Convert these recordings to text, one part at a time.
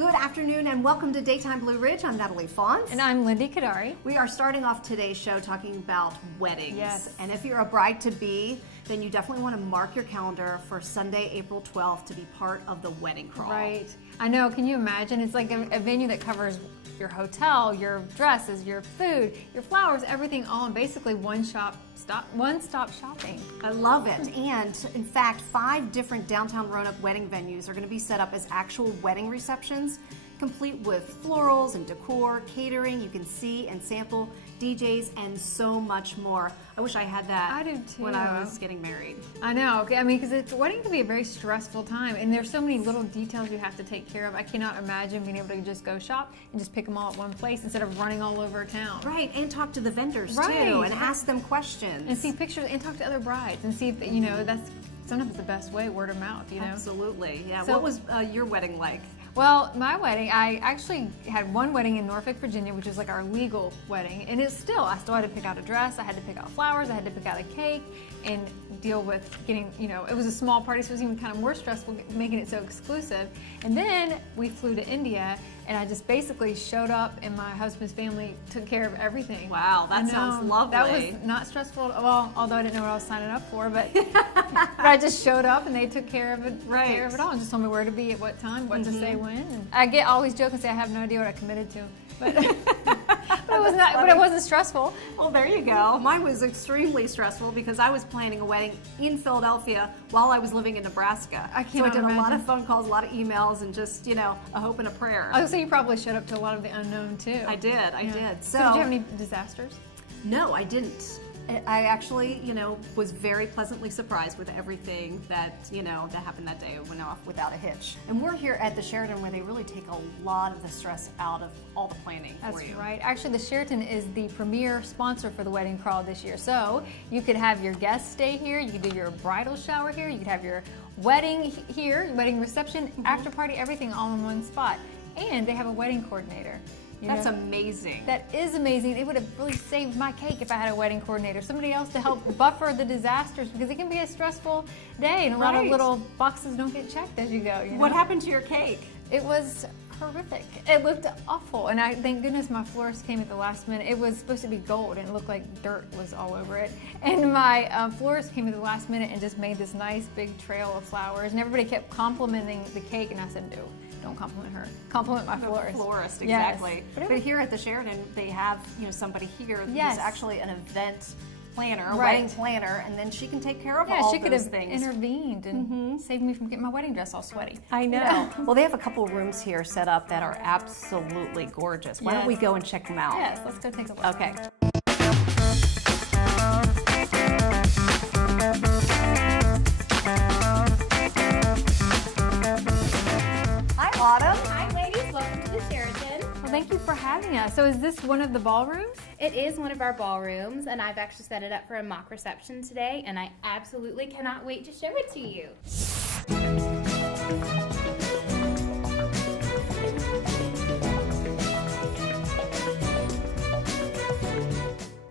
Good afternoon and welcome to Daytime Blue Ridge. I'm Natalie Fons. And I'm Lindy Kadari. We are starting off today's show talking about weddings. Yes. And if you're a bride-to-be, then you definitely want to mark your calendar for Sunday, April 12th to be part of the wedding crawl. Right. I know. Can you imagine? It's like a venue that covers your hotel, your dresses, your food, your flowers, everything all in basically one-stop shopping. I love it. And in fact, 5 different downtown Roanoke wedding venues are going to be set up as actual wedding receptions, complete with florals and decor, catering. You can see and sample, DJs, and so much more. I wish I had that I do too. when I was getting married. I know. I mean, because wedding can be a very stressful time, and there's so many little details you have to take care of. I cannot imagine being able to just go shop and just pick them all at one place instead of running all over town. Right, and talk to the vendors too, Right. and ask them questions. And see pictures and talk to other brides and see if, you know, that's sometimes the best way, word of mouth, you know? Absolutely, yeah. So- What was your wedding like? Well, my wedding, I actually had one wedding in Norfolk, Virginia, which is like our legal wedding, and I still had to pick out a dress, I had to pick out flowers, I had to pick out a cake, and deal with getting, you know, it was a small party, so it was even kind of more stressful making it so exclusive. And then we flew to India, and I just basically showed up, and my husband's family took care of everything. Wow, that sounds lovely. That was not stressful, well, although I didn't know what I was signing up for, but, but I just showed up, and they took care of it, care of it all, and just told me where to be at what time, what to say when. And I always joke and say I have no idea what I committed to, but, but it wasn't stressful. Well, there you go. Mine was extremely stressful because I was planning a wedding in Philadelphia while I was living in Nebraska. I So I cannot did a lot imagine. of phone calls, a lot of emails, and just, you know, a hope and a prayer. Oh, so you probably showed up to a lot of the unknown too. I did. So did you have any disasters? No, I didn't. I actually, you know, was very pleasantly surprised with everything that, you know, that happened that day. It went off without a hitch. And we're here at the Sheraton where they really take a lot of the stress out of all the planning for you. That's right. Actually, the Sheraton is the premier sponsor for the wedding crawl this year. So you could have your guests stay here. You could do your bridal shower here. You could have your wedding here, wedding reception, after party, everything all in one spot. And they have a wedding coordinator. That's amazing. That is amazing. It would have really saved my cake if I had a wedding coordinator, somebody else to help buffer the disasters, because it can be a stressful day and a lot of little boxes don't get checked as you go. You know? What happened to your cake? It was horrific. It looked awful, and thank goodness my florist came at the last minute. It was supposed to be gold, and it looked like dirt was all over it. And my florist came at the last minute and just made this nice big trail of flowers, and everybody kept complimenting the cake, and I said, no, don't compliment her. Compliment my florist. Florist, Yes. exactly. But here at the Sheraton, they have, you know, somebody here who's actually an event planner, a wedding planner, and then she can take care of all she could those have things. intervened and saved me from getting my wedding dress all sweaty. I know. Well, they have a couple rooms here set up that are absolutely gorgeous. Why don't we go and check them out? Yes, let's go take a look. Okay. Hi, Autumn. Hi ladies, welcome to the Sheraton. Well, thank you for having us. So is this one of the ballrooms? It is one of our ballrooms, and I've actually set it up for a mock reception today, and I absolutely cannot wait to show it to you.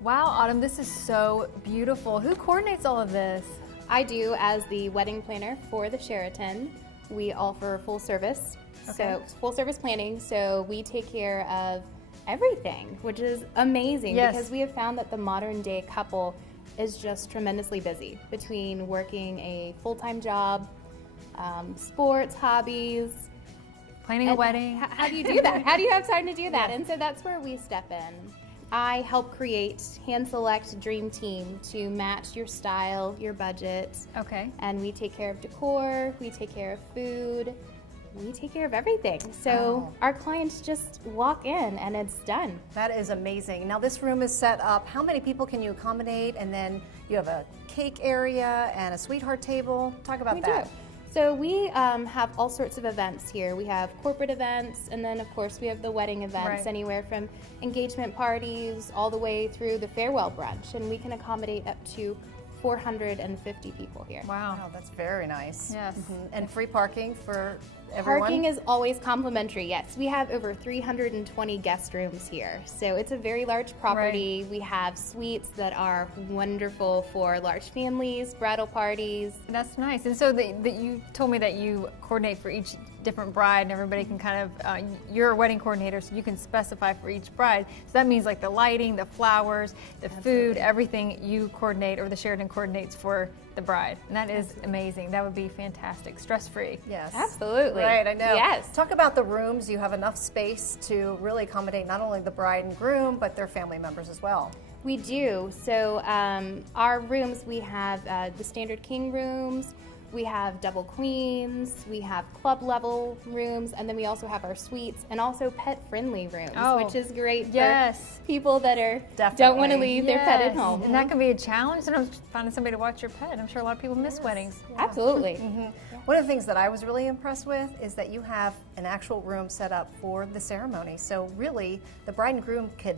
Wow, Autumn, this is so beautiful. Who coordinates all of this? I do as the wedding planner for the Sheraton. We offer full service, so full service planning, so we take care of everything, which is amazing because we have found that the modern day couple is just tremendously busy between working a full-time job, sports, hobbies. Planning a wedding. How do you do that? How do you have time to do that? And so that's where we step in. I help create, hand select dream team to match your style, your budget. Okay. And we take care of decor, we take care of food, we take care of everything. So our clients just walk in and it's done. That is amazing. Now this room is set up. How many people can you accommodate? And then you have a cake area and a sweetheart table. Talk about that. Do. So we have all sorts of events here. We have corporate events, and then of course we have the wedding events, anywhere from engagement parties all the way through the farewell brunch, and we can accommodate up to 450 people here. Wow. That's very nice. Yes. And free parking for everyone? Parking is always complimentary, yes. We have over 320 guest rooms here. So it's a very large property. We have suites that are wonderful for large families, bridal parties. That's nice. And so you told me that you coordinate for each different bride, and everybody can kind of, you're a wedding coordinator, so you can specify for each bride. So that means like the lighting, the flowers, the food, everything you coordinate, or the Sheraton coordinates for the bride. And that is amazing. That would be fantastic. Stress-free. Yes. Absolutely. Right, I know. Yes. Talk about the rooms. You have enough space to really accommodate not only the bride and groom, but their family members as well. We do. So our rooms, we have the standard king rooms, we have double queens, we have club level rooms, and then we also have our suites and also pet friendly rooms, which is great for people that don't want to leave their pet at home. And that can be a challenge. Sometimes finding somebody to watch your pet. I'm sure a lot of people miss weddings. Yeah. Absolutely. One of the things that I was really impressed with is that you have an actual room set up for the ceremony. So really, the bride and groom can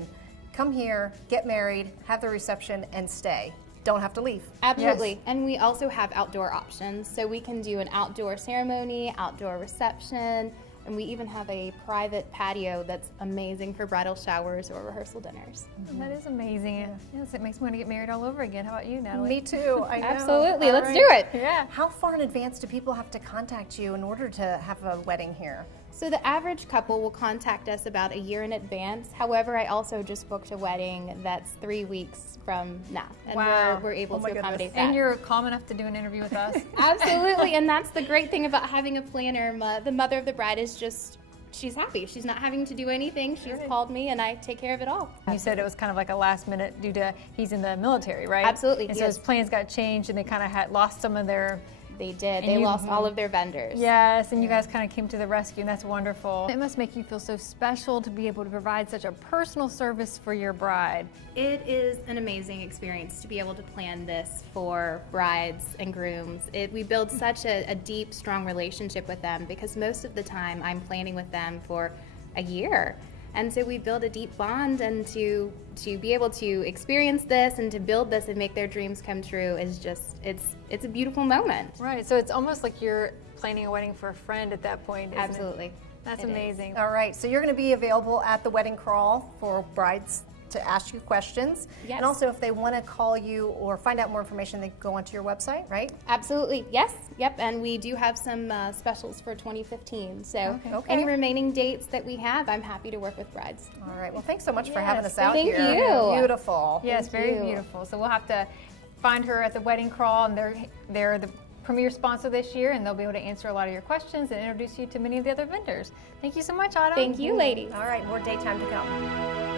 come here, get married, have the reception, and stay. Don't have to leave. Absolutely. Yes. And we also have outdoor options. So we can do an outdoor ceremony, outdoor reception, and we even have a private patio that's amazing for bridal showers or rehearsal dinners. That is amazing. Yes, it makes me want to get married all over again. How about you, Natalie? Me too. I know. Absolutely. Let's do it. Yeah. How far in advance do people have to contact you in order to have a wedding here? So the average couple will contact us about a year in advance. However, I also just booked a wedding that's 3 weeks from now. And we're able to accommodate that. And you're calm enough to do an interview with us? Absolutely. And that's the great thing about having a planner. The mother of the bride is just, she's happy. She's not having to do anything. She's called me and I take care of it all. You said it was kind of like a last minute due to he's in the military, right? Absolutely. And so his plans got changed and they kind of had lost some of their... They did. They lost all of their vendors. Yes, and you guys kind of came to the rescue, and that's wonderful. It must make you feel so special to be able to provide such a personal service for your bride. It is an amazing experience to be able to plan this for brides and grooms. We build such a deep, strong relationship with them because most of the time I'm planning with them for a year. And so we build a deep bond, and to be able to experience this and to build this and make their dreams come true is just, it's a beautiful moment. Right, so it's almost like you're planning a wedding for a friend at that point, isn't Absolutely. it? That's amazing. All right, so you're going to be available at the wedding crawl for brides to ask you questions. Yes. And also if they want to call you or find out more information, they can go onto your website, right? Absolutely, yes, yep, and we do have some specials for 2015. So any remaining dates that we have, I'm happy to work with brides. All right, well thanks so much for having us out here. Thank you. Beautiful. Yes, very beautiful. So we'll have to find her at the wedding crawl, and they're the premier sponsor this year, and they'll be able to answer a lot of your questions and introduce you to many of the other vendors. Thank you so much, Autumn. Thank you, ladies. All right, more daytime to come.